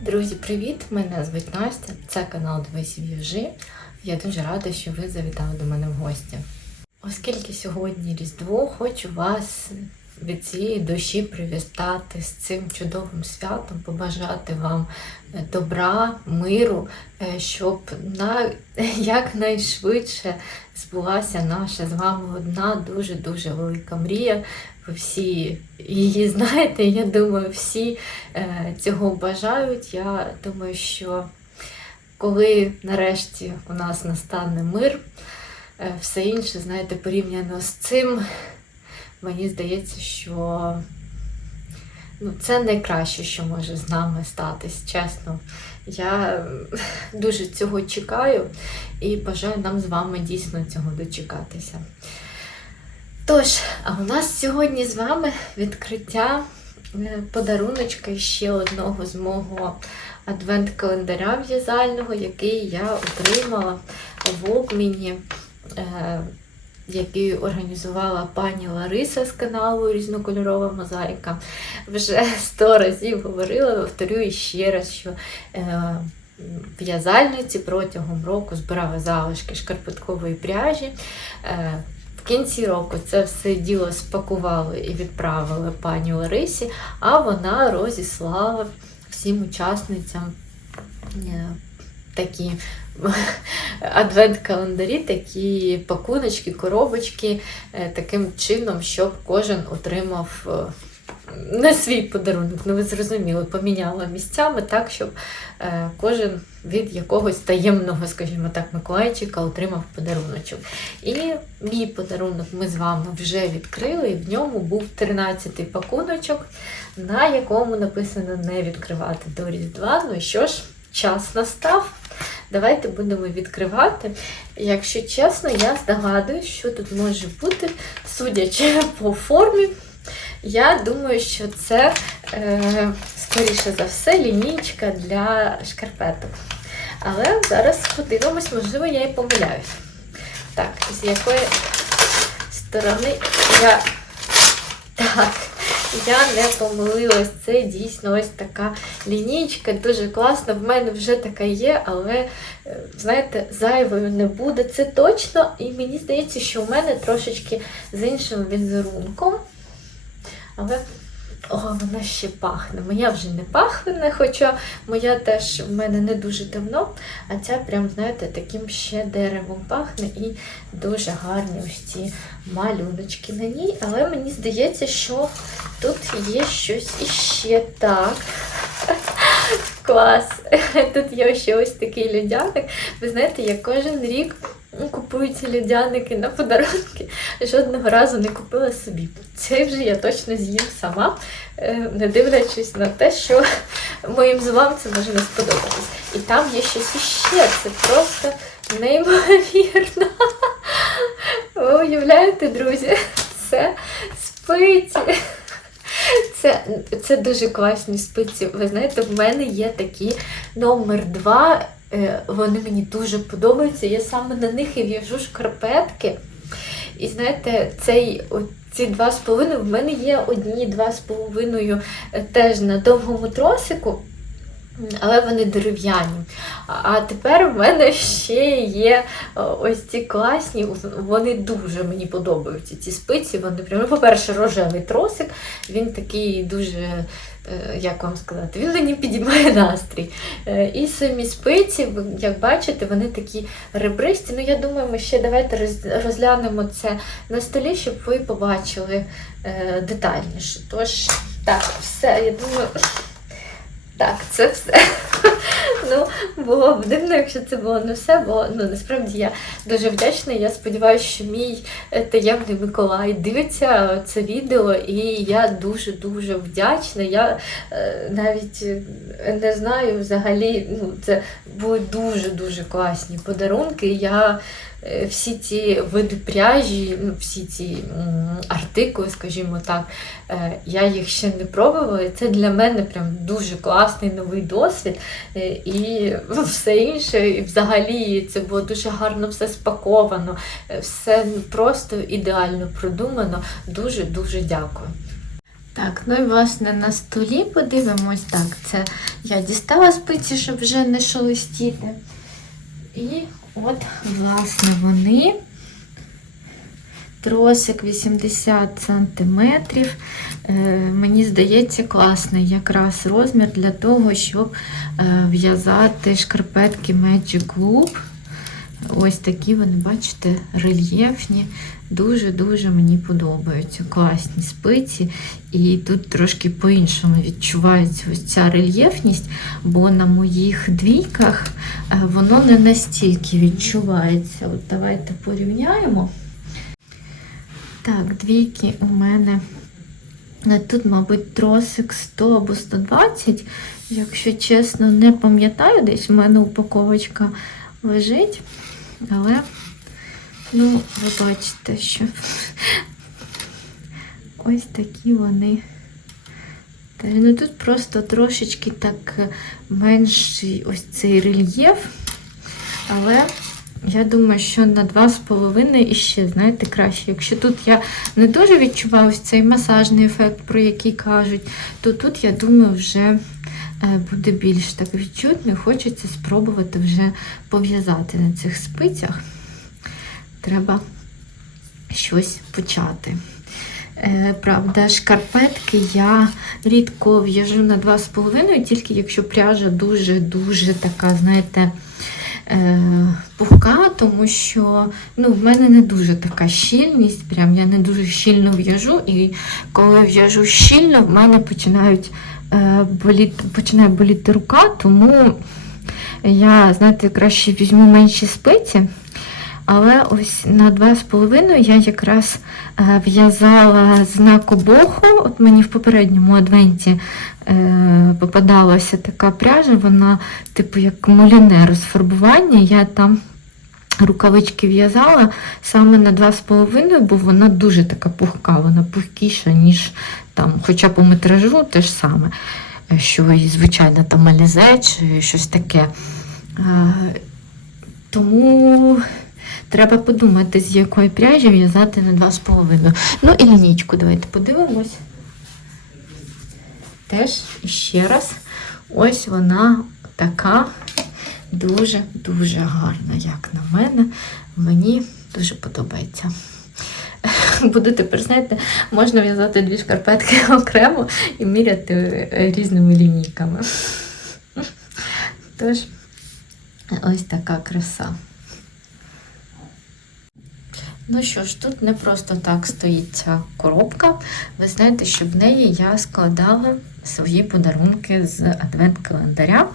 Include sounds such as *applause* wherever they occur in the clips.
Друзі, привіт! Мене звуть Настя. Це канал Дивись В'яжи. Я дуже рада, що ви завітали до мене в гості. Оскільки сьогодні Різдво, хочу вас від цієї душі привітати з цим чудовим святом, побажати вам е, добра, миру, е, щоб на *laughs* якнайшвидше збулася наша з вами одна дуже-дуже велика мрія. Ви всі її знаєте, я думаю, всі е, цього бажають. Я думаю, що коли нарешті у нас настане мир, все інше, знаєте, порівняно з цим, мені здається, що ну, це найкраще, що може з нами статись, чесно. Я *laughs* дуже цього чекаю і бажаю нам з вами дійсно цього дочекатися. Тож, а у нас сьогодні з вами відкриття е, подаруночка ще одного з мого адвент-календаря в'язального, який я отримала в обміні, е, який організувала пані Лариса з каналу Різнокольорова мозаїка. Вже сто разів говорила, повторюю ще раз, що е, в'язальниці протягом року збирала залишки шкарпеткової пряжі. Е, в кінці року це все діло спакували і відправили пані Ларисі, а вона розіслала всім учасницям е, такі *laughs* адвент-календарі, такі пакуночки, коробочки, е, таким чином, щоб кожен отримав не свій подарунок, ну ви зрозуміли, поміняла місцями так, щоб е, кожен від якогось таємного, скажімо так, Миколайчика отримав подаруночок. І мій подарунок ми з вами вже відкрили, і в ньому був 13-й пакуночок, на якому написано не відкривати до Різдва. Ну що ж, час настав. Давайте будемо відкривати. Якщо чесно, я здогадуюсь, що тут може бути, судячи по формі. Я думаю, що це, е, скоріше за все, лінійка для шкарпеток. Але зараз подивимось, можливо, я і помиляюсь. Так, з якої сторони я. Так, я не помилилась. Це дійсно ось така лінійка, дуже класна. В мене вже така є, але, е, знаєте, зайвою не буде. Це точно. І мені здається, що в мене трошечки з іншим візерунком. Але о, вона ще пахне. Моя вже не пахне, хоча моя теж в мене не дуже давно, а ця прям, знаєте, таким ще деревом пахне і дуже гарні ось ці малюночки на ній. Але мені здається, що тут є щось іще так. Клас! *laughs* Тут є ще ось такий людяник. Ви знаєте, я кожен рік купую ці людяники на подарунки. Жодного разу не купила собі. Цей вже я точно з'їм сама, е, не дивлячись на те, що *laughs* моїм зубам це може не сподобатись. І там є щось іще. Це просто неймовірно. *laughs* Ви уявляєте, друзі? Це спиці. Це, це дуже класні спиці. Ви знаєте, в мене є такі номер два. е, Вони мені дуже подобаються. Я саме на них і в'яжу шкарпетки. І знаєте, цей, ці два з половиною, в мене є одні два з половиною е, теж на довгому тросику, але вони дерев'яні. А- тепер в мене ще є ось ці класні, вони дуже мені подобаються. Ці спиці. Вони прямо, ну, по-перше, рожевий тросик, він такий дуже, е, як вам сказати, він мені підіймає настрій. Е, І самі спиці, як бачите, вони такі ребристі. Ну, я думаю, ми ще давайте розглянемо це на столі, щоб ви побачили е, детальніше. Тож, так, все, я думаю. Так, це все. *laughs* Ну, було б дивно, якщо це було не все, бо ну насправді я дуже вдячна. Я сподіваюся, що мій е, таємний Миколай дивиться це відео, і я дуже-дуже вдячна. Я е, навіть е, не знаю взагалі, ну це були дуже-дуже класні подарунки. Я всі ці види пряжі, ну, всі ці артикули, скажімо так, е, я їх ще не пробувала. Це для мене прям дуже класний новий досвід. Е, І ну, все інше, і взагалі це було дуже гарно все спаковано, е, все просто ідеально продумано. Дуже дуже дякую. Так, ну і власне на столі подивимось. Так, це я дістала спиці, щоб вже не шелестіти. І от, власне, вони. Тросик 80 см. Е, мені здається, класний якраз розмір для того, щоб е, в'язати шкарпетки Magic Loop. Ось такі вони, бачите, рельєфні. Дуже-дуже мені подобаються. Класні спиці. І тут трошки по-іншому відчувається ось ця рельєфність, бо на моїх двійках е, воно не настільки відчувається. От давайте порівняємо. Так, двійки у мене. е, Тут, мабуть, тросик 100 або 120. Якщо чесно, не пам'ятаю, десь в мене упаковочка лежить. Але, ну, ви бачите, що ось такі вони. Ну тут просто трошечки так менший ось цей рельєф. Але я думаю, що на 2,5 і ще, знаєте, краще. Якщо тут я не дуже відчуваю ось цей масажний ефект, про який кажуть, то тут, я думаю, вже буде більш так відчутно. Хочеться спробувати вже пов'язати на цих спицях. Треба щось почати. Е, Правда, шкарпетки я рідко в'яжу на 2,5, тільки якщо пряжа дуже-дуже така, знаєте, е, пухка, тому що ну, в мене не дуже така щільність, прям я не дуже щільно в'яжу, і коли в'яжу щільно, в мене починають е, боліти, починає боліти рука, тому я, знаєте, краще візьму менші спиці. Але ось на 2,5 я якраз е, в'язала знак обоху. От мені в попередньому адвенті е, попадалася така пряжа, вона, типу, як моліне розфарбування. Я там рукавички в'язала саме на 2,5, бо вона дуже така пухка, вона пухкіша, ніж там, хоча по метражу те ж саме, е, що і звичайно там Алізе чи щось таке. Тому треба подумати, з якої пряжі в'язати на 2,5. Ну і лінійку давайте подивимось. Теж ще раз. Ось вона така дуже-дуже гарна, як на мене. Мені дуже подобається. *laughs* Буду тепер, знаєте, можна в'язати дві шкарпетки *laughs* окремо і міряти е, різними лінійками. *laughs* Тож, ось така краса. Ну що ж, тут не просто так стоїть ця коробка. Ви знаєте, що в неї я складала свої подарунки з адвент-календаря.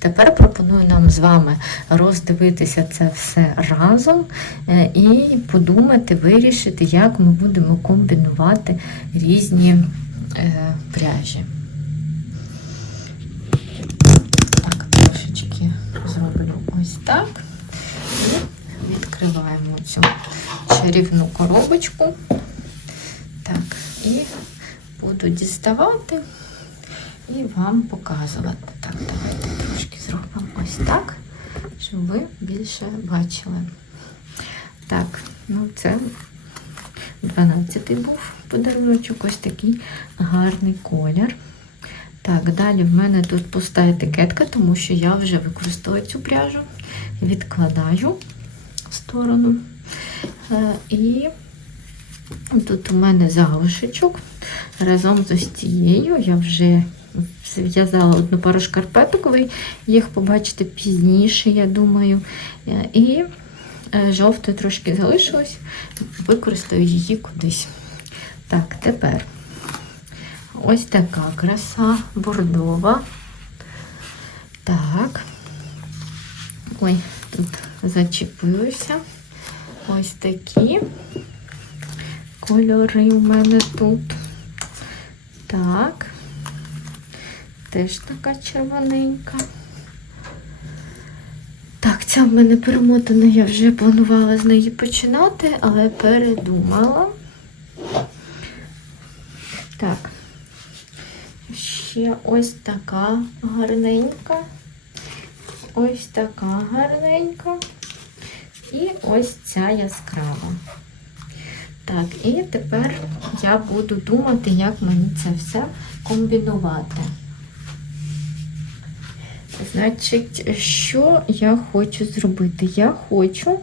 Тепер пропоную нам з вами роздивитися це все разом е, і подумати, вирішити, як ми будемо комбінувати різні е, пряжі. Так, трошечки зроблю ось так. Відкриваємо цю чарівну коробочку. Так, і буду діставати і вам показувати. Так, давайте ось так, щоб ви більше бачили. Так, ну це 12-й був подаруночок, ось такий гарний колір. Так, далі в мене тут пуста етикетка, тому що я вже використовую цю пряжу, відкладаю в сторону. Е, І тут у мене залишечок. Разом з цією я вже зв'язала одну пару шкарпеток, ви їх побачите пізніше, я думаю. Е, І е, жовте трошки залишилось, використаю її кудись. Так, тепер ось така краса бордова. Так. Ой, тут зачепилося. Ось такі кольори в мене тут. Так. Теж така червоненька. Так, ця в мене перемотана, я вже планувала з неї починати, але передумала. Так. Ще ось така гарненька. Ось така гарненька. І ось ця яскрава. Так, і тепер я буду думати, як мені це все комбінувати. Значить, що я хочу зробити? Я хочу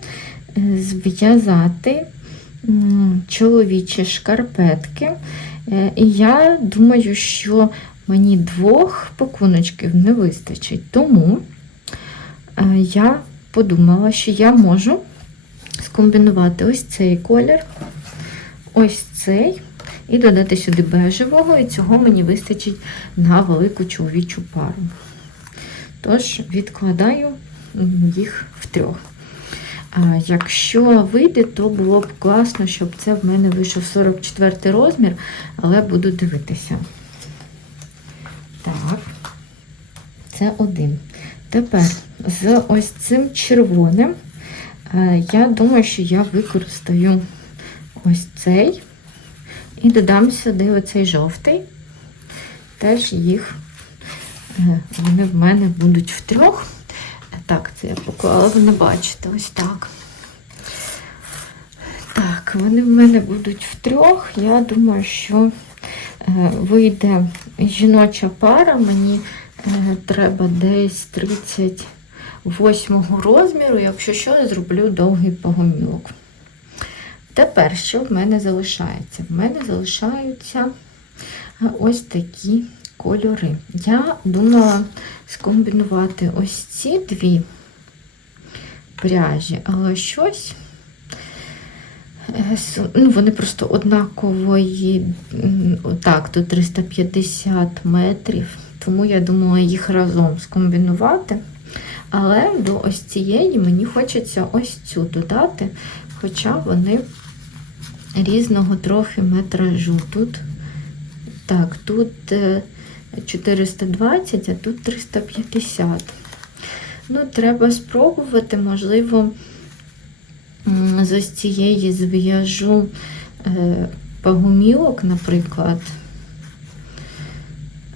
е, зв'язати чоловічі шкарпетки. Е, І я думаю, що мені двох пакуночків не вистачить. Тому е, я подумала, що я можу скомбінувати ось цей колір, ось цей, і додати сюди бежевого, і цього мені вистачить на велику чоловічу пару. Тож відкладаю їх втрьох. А якщо вийде, то було б класно, щоб це в мене вийшов 44 розмір, але буду дивитися. Так, це один. Тепер з ось цим червоним, е, я думаю, що я використаю ось цей і додам сюди оцей жовтий. Теж їх Вони в мене будуть втрьох. Так, це я поклала, ви не бачите, ось так. Так, вони в мене будуть втрьох. Я думаю, що е, вийде жіноча пара. Мені е, треба десь 38 розміру, якщо що, я зроблю довгий погомілок. Тепер, що в мене залишається? В мене залишаються е, ось такі кольори. Я думала скомбінувати ось ці дві пряжі, але щось. е, Ну, вони просто однакової, так, тут 350 метрів, тому я думала їх разом скомбінувати. Але до ось цієї мені хочеться ось цю додати, хоча вони різного трохи метражу. Тут, так, тут е, 420, а тут 350. Ну, треба спробувати, можливо, з ось цієї зв'яжу е, пагумілок, наприклад,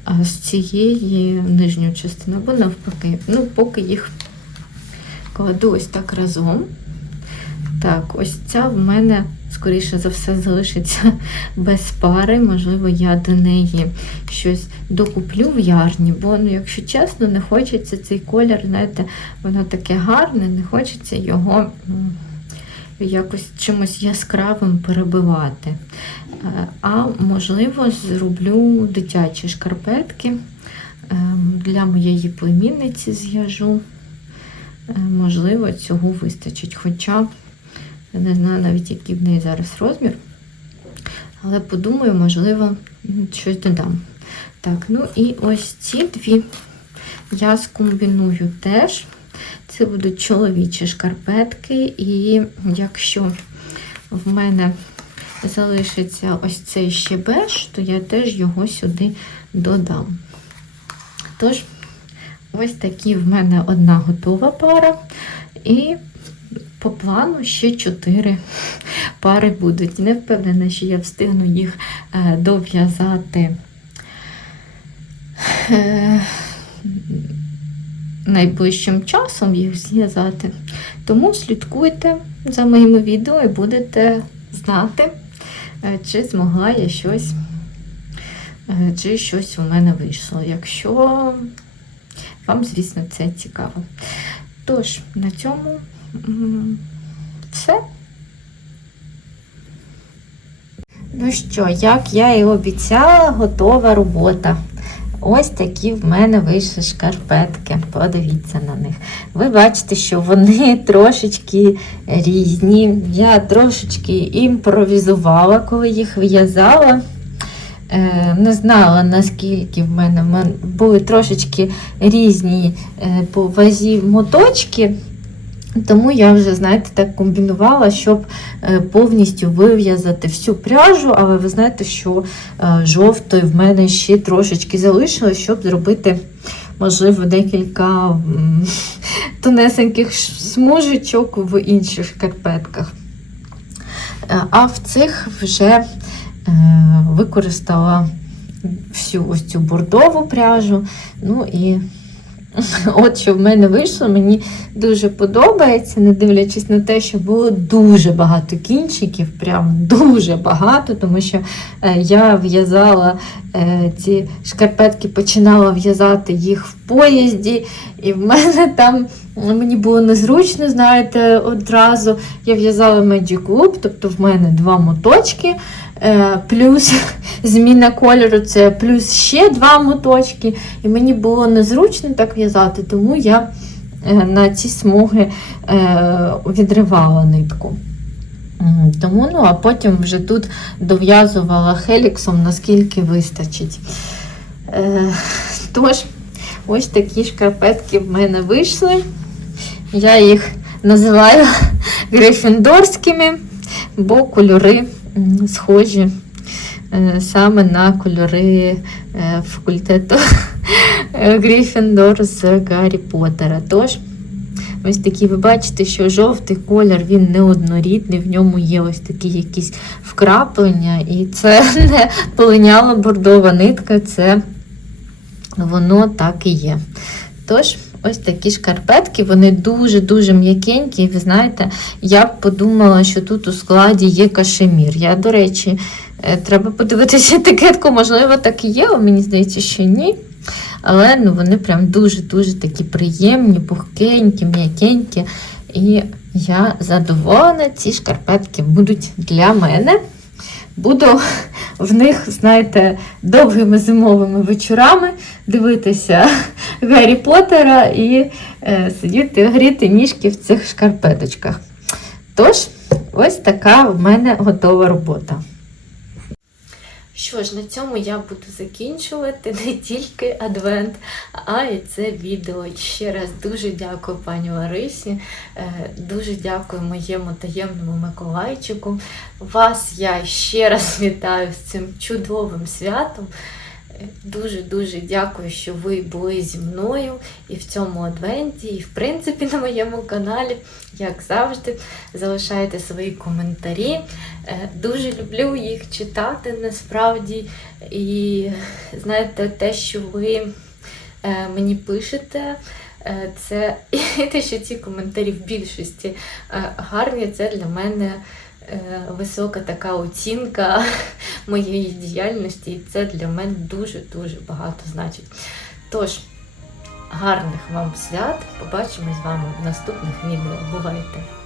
а з цієї нижню частину, або навпаки. Ну, поки їх кладу ось так разом. Так, ось ця в мене, скоріше за все, залишиться *laughs* без пари. Можливо, я до неї щось докуплю в ярні, бо, ну, якщо чесно, не хочеться цей колір, знаєте, воно таке гарне, не хочеться його якось чимось яскравим перебивати. Е, А можливо, зроблю дитячі шкарпетки ем, для моєї племінниці зв'яжу. Е, Можливо, цього вистачить. Хоча я не знаю навіть, який в неї зараз розмір. Але подумаю, можливо, щось додам. Так, ну і ось ці дві я скомбіную теж. Це будуть чоловічі шкарпетки, і якщо в мене залишиться ось цей ще беж, то я теж його сюди додам. Тож, ось такі в мене одна готова пара. І по плану ще чотири пари будуть. Не впевнена, що я встигну їх е, дов'язати е, найближчим часом їх зв'язати. Тому слідкуйте за моїми відео і будете знати, е, чи змогла я щось, чи щось у мене вийшло. Якщо вам, звісно, це цікаво. Тож, на цьому все. Ну що, як я і обіцяла, готова робота. Ось такі в мене вийшли шкарпетки. Подивіться на них. Ви бачите, що вони *laughs* трошечки різні. Я трошечки імпровізувала, коли їх в'язала. Е, Не знала, наскільки в мене, були трошечки різні е, по вазі моточки. Тому я вже, знаєте, так комбінувала, щоб е, повністю вив'язати всю пряжу, але ви знаєте, що е, жовтої в мене ще трошечки залишилось, щоб зробити, можливо, декілька *laughs* тонесеньких смужечок в інших шкарпетках. Е, А в цих вже використала всю ось цю бордову пряжу, ну і *laughs* От що в мене вийшло, мені дуже подобається, не дивлячись на те, що було дуже багато кінчиків, прям дуже багато, тому що е, я в'язала е, ці шкарпетки, починала в'язати їх в поїзді, і в мене там мені було незручно, знаєте, одразу. Я в'язала Magic Loop, тобто в мене два моточки, плюс *laughs* зміна кольору це плюс ще два моточки. І мені було незручно так в'язати, тому я е, на ці смуги е, відривала нитку. Тому, ну, а потім вже тут дов'язувала хеліксом, наскільки вистачить. Е, тож, ось такі шкарпетки в мене вийшли. Я їх називаю *laughs* грифіндорськими, бо кольори схожі е, саме на кольори е, факультету *laughs* Грифіндор з Гаррі Поттера. Тож, ось такі, ви бачите, що жовтий колір він неоднорідний, в ньому є ось такі якісь вкраплення, і це *laughs* не полиняла бордова нитка, це воно так і є. Тож, ось такі шкарпетки, вони дуже-дуже м'якенькі. Ви знаєте, я б подумала, що тут у складі є кашемір. Я, до речі, е, треба подивитися *laughs* етикетку, можливо, так і є, але мені здається, що ні. Але ну, вони прям дуже-дуже такі приємні, пухкенькі, м'якенькі. І я задоволена, ці шкарпетки будуть для мене. Буду в них, знаєте, довгими зимовими вечорами дивитися Гаррі Поттера і е, сидіти гріти ніжки в цих шкарпеточках. Тож, ось така в мене готова робота. Що ж, на цьому я буду закінчувати не тільки адвент, а й це відео. Ще раз дуже дякую пані Ларисі, е, дуже дякую моєму таємному Миколайчику. Вас я ще раз вітаю з цим чудовим святом. Дуже-дуже дякую, що ви були зі мною і в цьому адвенті, і в принципі на моєму каналі, як завжди, залишайте свої коментарі. Е, Дуже люблю їх читати насправді. І знаєте, те, що ви е, мені пишете, е, це *laughs* те, що ці коментарі в більшості гарні, це для мене висока така оцінка *laughs* моєї діяльності, і це для мене дуже-дуже багато значить. Тож, гарних вам свят! Побачимось з вами в наступних відео. Бувайте!